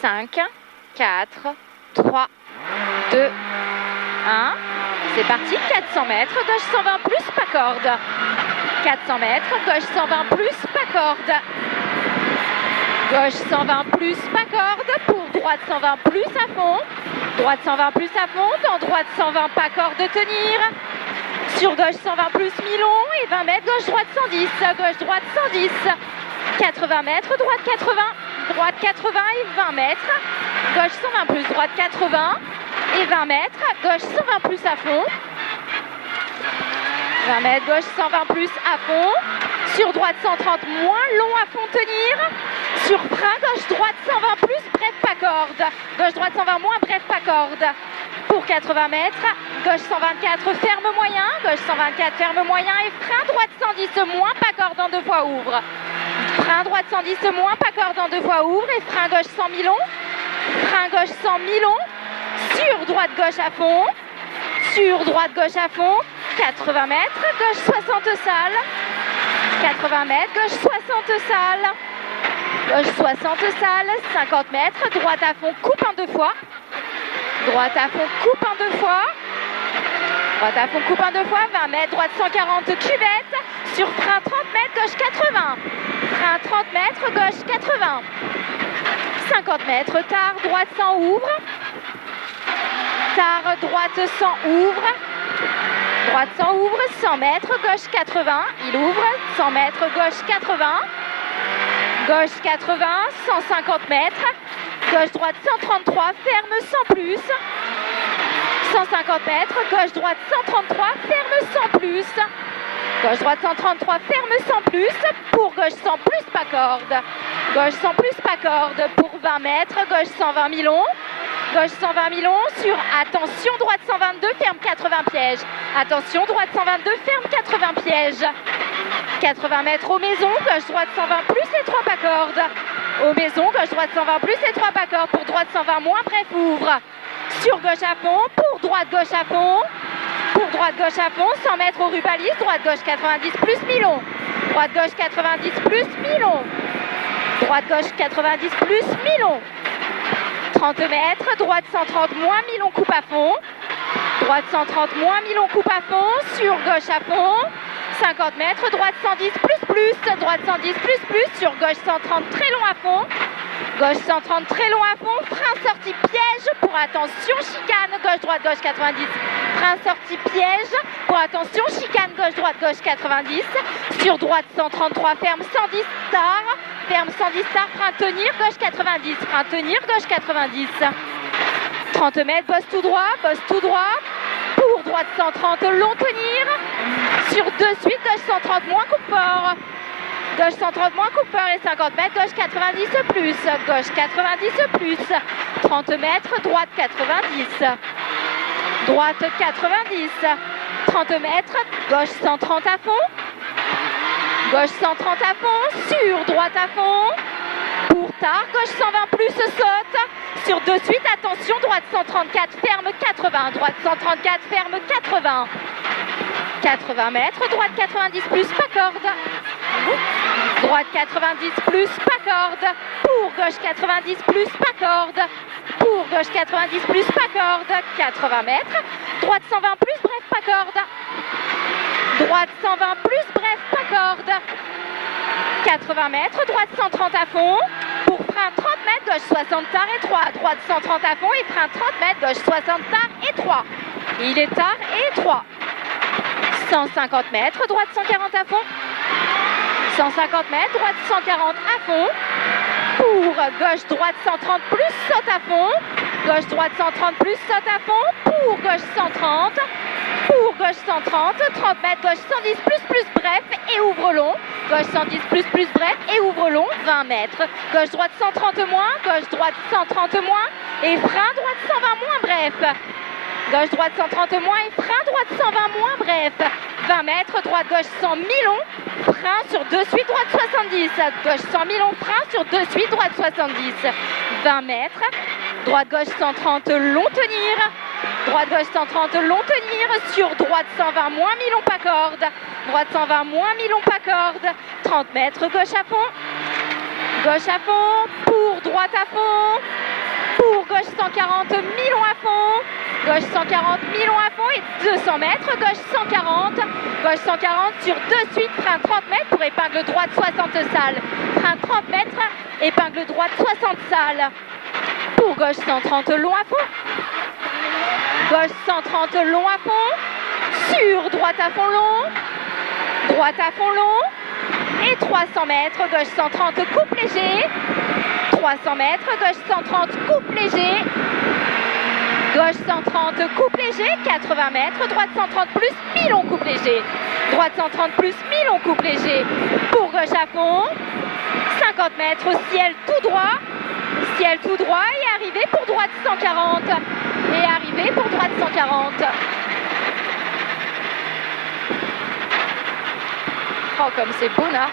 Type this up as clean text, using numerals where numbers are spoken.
5, 4, 3, 2, 1. C'est parti, 400 mètres, gauche 120 plus, pas corde. 400 mètres, gauche 120 plus, pas corde. Gauche 120 plus, pas corde. Pour droite 120 plus à fond. Droite 120 plus à fond. Dans droite 120, pas corde, tenir. Sur gauche 120 plus, mi-long. Et 20 mètres, gauche droite 110. Gauche droite 110. 80 mètres, droite 80. Droite 80 et 20 mètres. Gauche 120 plus, droite 80. Et 20 mètres, gauche 120 plus à fond. 20 mètres, gauche 120 plus à fond. Sur droite 130, moins long à fond, tenir. Sur frein, gauche droite 120 plus, bref pas corde. Gauche droite 120 moins, bref pas corde. Pour 80 mètres, gauche 124, ferme moyen. Gauche 124, ferme moyen et frein, droite 110 moins, pas corde en 2 fois ouvre. Frein, droite 110 moins, pas corde en 2 fois ouvre. Et frein, gauche 100 mi-long. Frein, gauche 100 mi-long. Sur droite, gauche à fond. Sur droite, gauche à fond. 80 mètres, gauche 60 salles. 80 mètres, gauche 60 salles. Gauche 60 salles. 50 mètres, droite à fond, coupe en 2 fois. Droite à fond, coupe en 2 fois. Droite à fond, coupe en 2 fois. 20 mètres, droite 140, cuvette. Sur frein 30 mètres, gauche 80. Frein 30 mètres, gauche 80. 50 mètres, tard, droite 100, ouvre. Tard, droite 100, ouvre. Droite 100, ouvre. 100 mètres, gauche 80. Il ouvre. 100 mètres, gauche 80. Gauche 80, 150 mètres. Gauche droite 133, ferme 100 plus. 150 mètres, gauche droite 133, ferme 100 plus. Gauche droite 133, ferme 100 plus. Pour gauche 100 plus, pas corde. Gauche 100 plus, pas corde. Pour 20 mètres, gauche 120 mi-long. Gauche 120 mi-long sur attention, droite 122, ferme 80 pièges. Attention, droite 122, ferme 80 pièges. 80 mètres aux maisons, gauche droite 120 plus et 3 pas cordes. Aux maisons, gauche droite 120 plus et 3 pas cordes. Pour droite 120 moins, bref, ouvre. Sur gauche à fond, pour droite gauche à fond. Pour droite gauche à fond, 100 mètres au rubaliste, droite gauche 90 plus mi-long. Droite gauche 90 plus mi-long. Droite gauche 90 plus mi-long. 30 mètres, droite 130 moins, mi-long coupe à fond. Droite 130 moins, mi-long coupe à fond. Sur gauche à fond. 50 mètres, droite 110 plus, droite 110 plus, sur gauche 130 très long à fond. Gauche 130 très long à fond, frein sortie piège pour attention, chicane, gauche droite, gauche 90. Frein sortie piège pour attention, chicane, gauche droite, gauche 90. Sur droite 133, ferme 110 tard. Ferme 110 tard, frein tenir, gauche 90. Frein tenir, gauche 90. 30 mètres, bosse tout droit, bosse tout droit. Pour droite 130, long tenir. Sur 2 suites, gauche 130 moins, coupe fort. Gauche 130 moins, coupe fort et 50 mètres, gauche 90 plus. Gauche 90 plus. 30 mètres, droite 90. Droite 90. 30 mètres, gauche 130 à fond. Gauche 130 à fond, sur droite à fond. Pour tard, gauche 120 plus, saute. Sur 2 suites, attention, droite 134, ferme 80. Droite 134, ferme 80. 80 mètres, droite 90 plus, pas corde. Droite 90 plus, pas corde. Pour gauche 90 plus, pas corde. Pour gauche 90 plus, pas corde. 80 mètres, droite 120 plus, bref, pas corde. Droite 120 plus, bref, pas corde. 80 mètres, droite 130 à fond. Pour frein 30 mètres, gauche 60 tard et 3. Droite 130 à fond et frein 30 mètres, gauche 60 tard et 3. Il est tard et 3. 150 mètres, droite 140 à fond. 150 mètres, droite 140 à fond. Pour gauche, droite 130 plus, saute à fond. Gauche, droite 130 plus, saute à fond. Pour gauche 130. Pour gauche 130. 30 mètres, gauche 110 plus, bref et ouvre long. Gauche 110 plus, bref et ouvre long. 20 mètres. Gauche, droite 130 moins. Gauche, droite 130 moins. Et frein, droite 120 moins, bref. Gauche, droite 130 moins et frein, droite 120 moins, bref. 20 mètres, droite, gauche 100 mi-long, frein sur 2 suites, droite 70. Gauche 100 mi-long, frein sur 2 suites, droite 70. 20 mètres, droite, gauche 130, long tenir. Droite, gauche 130, long tenir. Sur droite 120 moins, mi-long, pas corde. Droite 120 moins, mi-long, pas corde. 30 mètres, gauche à fond. Gauche à fond, pour droite à fond. Pour gauche 140, mi-long à fond. Gauche 140, mi-long à fond et 200 mètres. Gauche 140. Gauche 140 sur 2 suites. Frein 30 mètres pour épingle droite 60 salles. Frein 30 mètres. Épingle droite 60 salles. Pour gauche 130, long à fond. Gauche 130, long à fond. Sur droite à fond long. Droite à fond long. Et 300 mètres. Gauche 130, coupe léger. 300 mètres. Gauche 130, coupe léger. Gauche 130, coupe léger. 80 mètres. Droite 130 plus, mi-long coupe léger. Droite 130 plus, mi-long coupe léger. Pour gauche à fond. 50 mètres. Ciel tout droit. Ciel tout droit et arrivé pour droite 140. Et arrivé pour droite 140. Oh, comme c'est beau là.